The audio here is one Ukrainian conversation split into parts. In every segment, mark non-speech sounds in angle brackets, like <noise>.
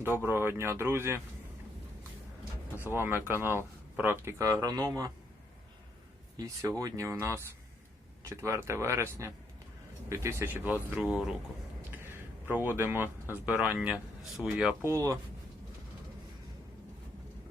Доброго дня, друзі! З вами канал Практика Агронома. І сьогодні у нас 4 вересня 2022 року. Проводимо збирання суї Аполло.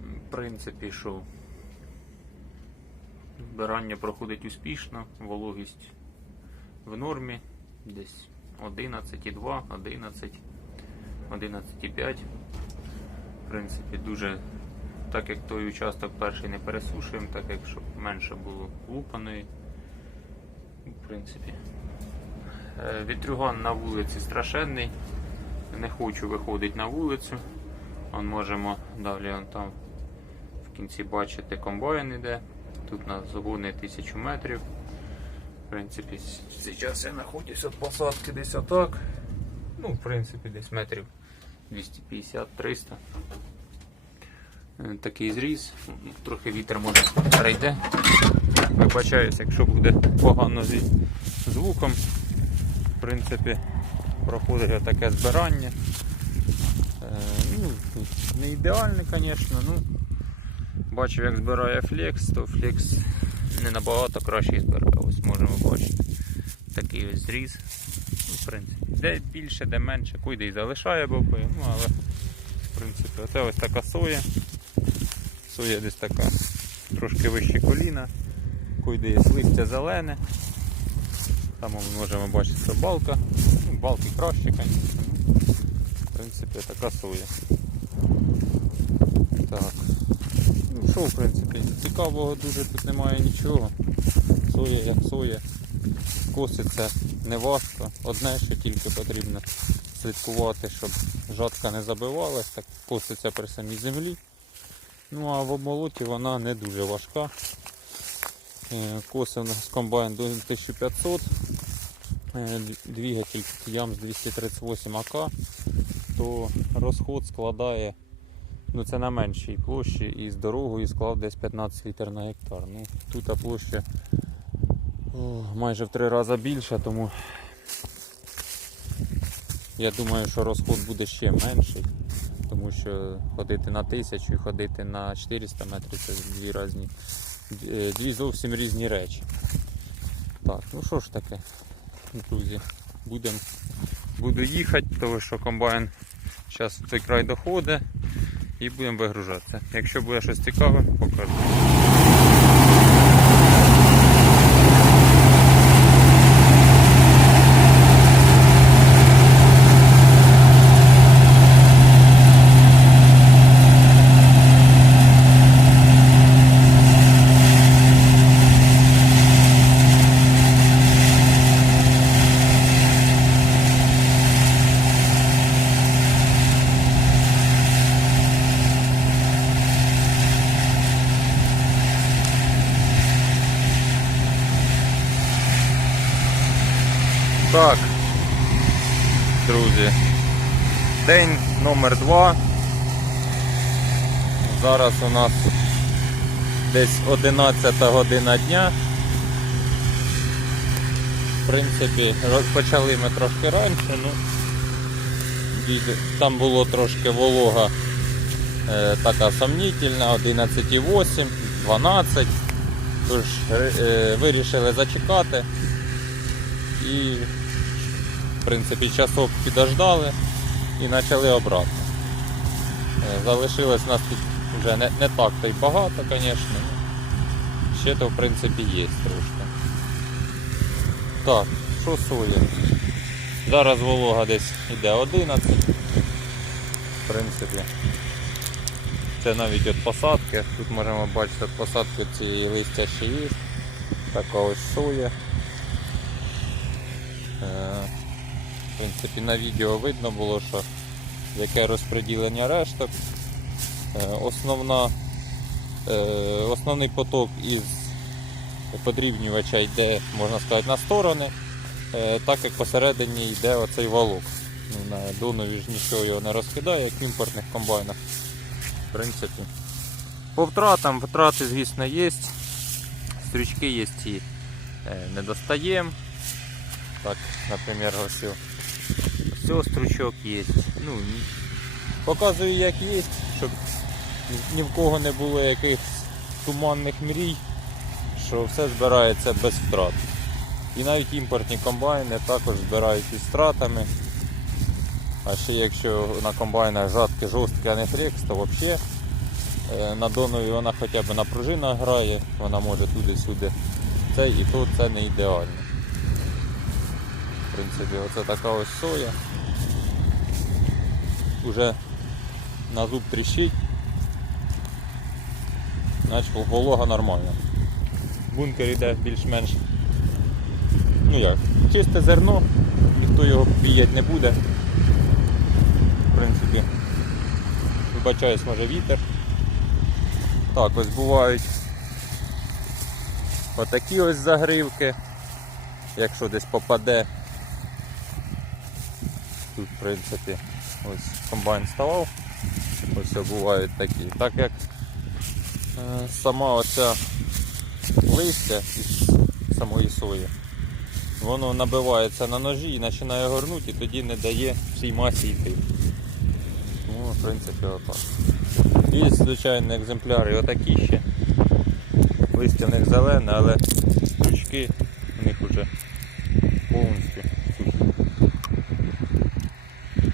В принципі, що збирання проходить успішно, вологість в нормі, десь 11,2, 11. 11,5. В принципі, дуже, так як той участок перший не пересушуємо, так як щоб менше було лупаної. В принципі. Е, Вітрюган на вулиці страшенний. Не хочу виходити на вулицю. Он можемо далі он там в кінці бачити комбайн іде. Тут на загони 1000 метрів. В принципі, зараз я знаходжусь від посадки десь отак. Ну, в принципі, десь метрів 250-300. Е, Такий зріз. Трохи вітер може перейде. Вибачаюсь, якщо буде погано зі звуком. В принципі, проходить таке збирання. Е, ну, не ідеальне, звісно, ну бачив, як збирає флекс, то флекс не набагато краще збирає. Ось можемо бачити. Такий ось зріз. Ну, в принципі, де більше, де менше, куди і залишає боби, ну але в принципі, оце ось така соя. Соя десь така трошки вище коліна, куди є листя зелене. Там ми можемо бачити, що балка. Ну, балки краще, звісно. Ну, в принципі, така соя. Так. Ну що, в принципі, цікавого дуже тут немає нічого. Соя як соя коситься не важко. Одне, що тільки потрібно слідкувати, щоб жатка не забивалась, так коситься при самій землі. Ну а в обмолоті вона не дуже важка. Е, у нас комбайн до 1500, е, двигатель ям з 238 АК, то розход складає, ну це на меншій площі і з дорогою склав десь 15 літр на гектар. Ну, тут площа майже в три рази більше, тому я думаю, що розход буде ще менший, тому що ходити на 1000 і ходити на 400 метрів це дві різні, е, дві зовсім різні речі. Так, ну що ж таке, друзі, будем, буду їхати, тому що комбайн зараз в цей край доходить і будемо вигружатися. Якщо буде щось цікаве, покажу. Так, друзі, день номер два. Зараз у нас десь 11 година дня. В принципі, розпочали ми трошки раніше, ну там було трошки волога е, така сомнітельна, 11,8, 12. Тож е, вирішили зачекати і в принципі часок підождали і почали обратно. Е, Залишилось нас тут вже не, не так то й багато, звісно. Ще то в принципі є трошки. Так, що соя? Зараз волога десь йде 11. В принципі. Це навіть від посадки. Тут можемо бачити посадки цієї листя ще є. Така ось соя. Е, В принципі, на відео видно було, що яке розподілення решток. Е, Основна, е, основний поток із подрібнювача йде, можна сказати, на сторони, е, так як посередині йде оцей валок. Ну, На донові ж нічого його не розкидає, як в імпортних комбайнах. В принципі. По втратам, втрати, звісно, є. Стрічки є е, не достаємо. Так, например, ось. Все, стручок є. Ну, Показую як є, щоб ні в кого не було якихось туманних мрій, що все збирається без втрат. І навіть імпортні комбайни також збирають із втратами. А ще якщо на комбайнах жатки не флекс, то взагалі е, на донові вона хоча б на пружинах грає, вона може туди-сюди. Це і то це не ідеально. В принципі, оце така ось соя. Уже на зуб тріщить. Значить волога нормальна. Бункер йде більш-менш. Ну як, чисте зерно, ніхто його піяти не буде. В принципі, вибачаюсь, може вітер. Так, ось бувають отакі ось загривки. Якщо десь попаде. Тут, в принципі, ось комбайн ставав. Ось бувають такі. Так як е, сама оця листя із самої сої, воно набивається на ножі і починає горнути, і тоді не дає всій масі йти. Тому, в принципі, отак. Є, звичайні екземпляри, отакі ще. Листя в них зелене, але крючки у них вже повністю.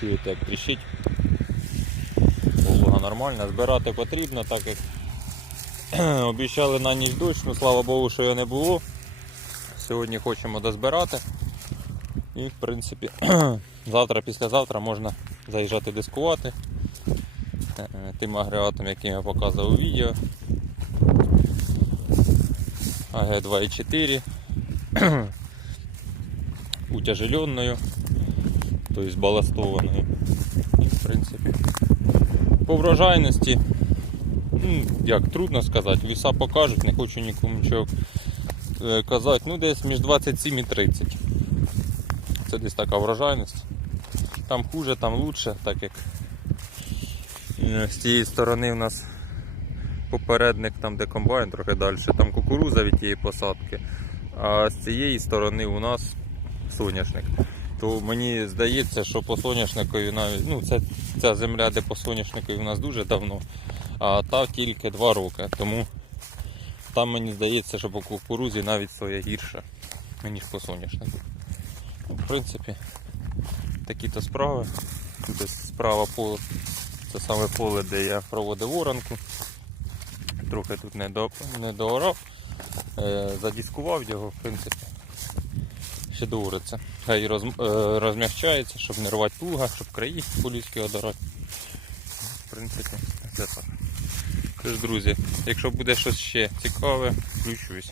Чуєте, як тріщить. Волога нормальна. Збирати потрібно, так як <clears throat> обіцяли на ніч дощ, ну слава Богу, що його не було. Сьогодні хочемо дозбирати. І в принципі <clears throat> завтра, післязавтра можна заїжджати дискувати е, тим агрегатом, який я показував у відео. АГ2,4 <clears throat> утяжеленною, тобто баластованою. І в принципі по врожайності, ну, як трудно сказати, віса покажуть, не хочу нікому нічого е, казати, ну десь між 27 і 30. Це десь така врожайність. Там хуже, там лучше, так як е, з цієї сторони в нас попередник, там де комбайн трохи далі, там кукуруза від тієї посадки, а з цієї сторони у нас соняшник. То мені здається, що по соняшникові навіть, ну це ця земля, де по соняшникові у нас дуже давно, а та тільки 2 роки. Тому там мені здається, що по кукурузі навіть соя гірша, ніж по соняшнику. Ну, в принципі, такі-то справи. Десь справа поле. Це саме поле, де я проводив оранку. Трохи тут не, до, доорав. Е, задіскував його, в принципі. Ще доуриться. Хай роз, е, розмягчається, щоб не рвати плуга, щоб краї по-людськи одорати. В принципі, це так. Тож, друзі, якщо буде щось ще цікаве, включусь.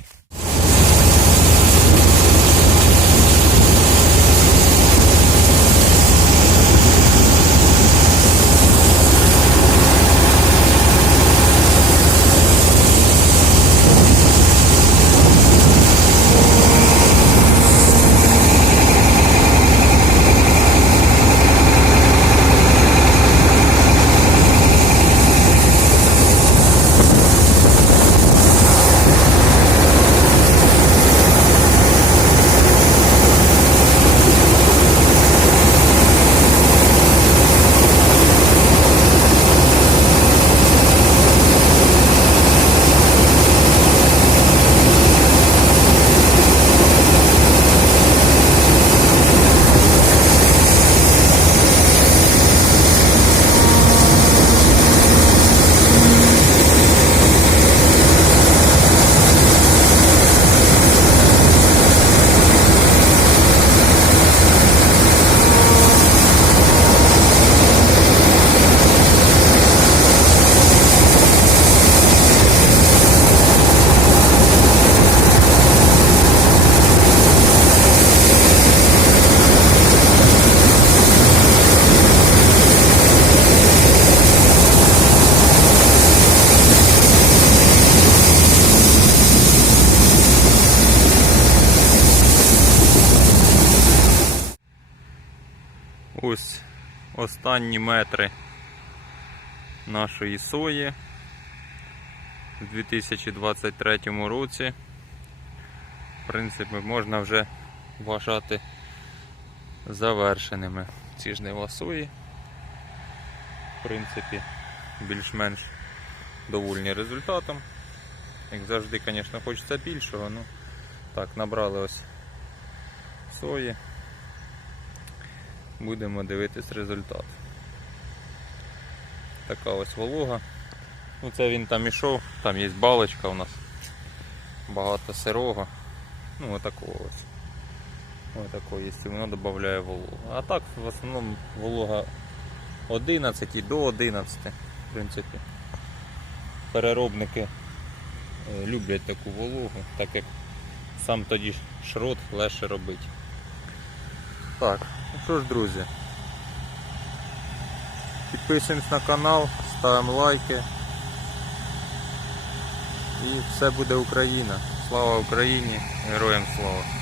Ось останні метри нашої сої у 2023 році. В принципі, можна вже вважати завершеними ці жнива сої. В принципі, більш-менш довольні результатом. Як завжди, звісно, хочеться більшого. Ну, так, набрали ось сої. Будемо дивитись результат. Така ось волога. Ну це він там ішов, там є балочка у нас. Багато сирого. Ну отакого ось. Отакого є, і воно додає вологу. А так в основному волога 11 і до 11, в принципі. Переробники е, люблять таку вологу, так як сам тоді шрот легше робить. Так, ну що ж, друзі. Підписуємось на канал, ставимо лайки. І все буде Україна. Слава Україні, героям слава!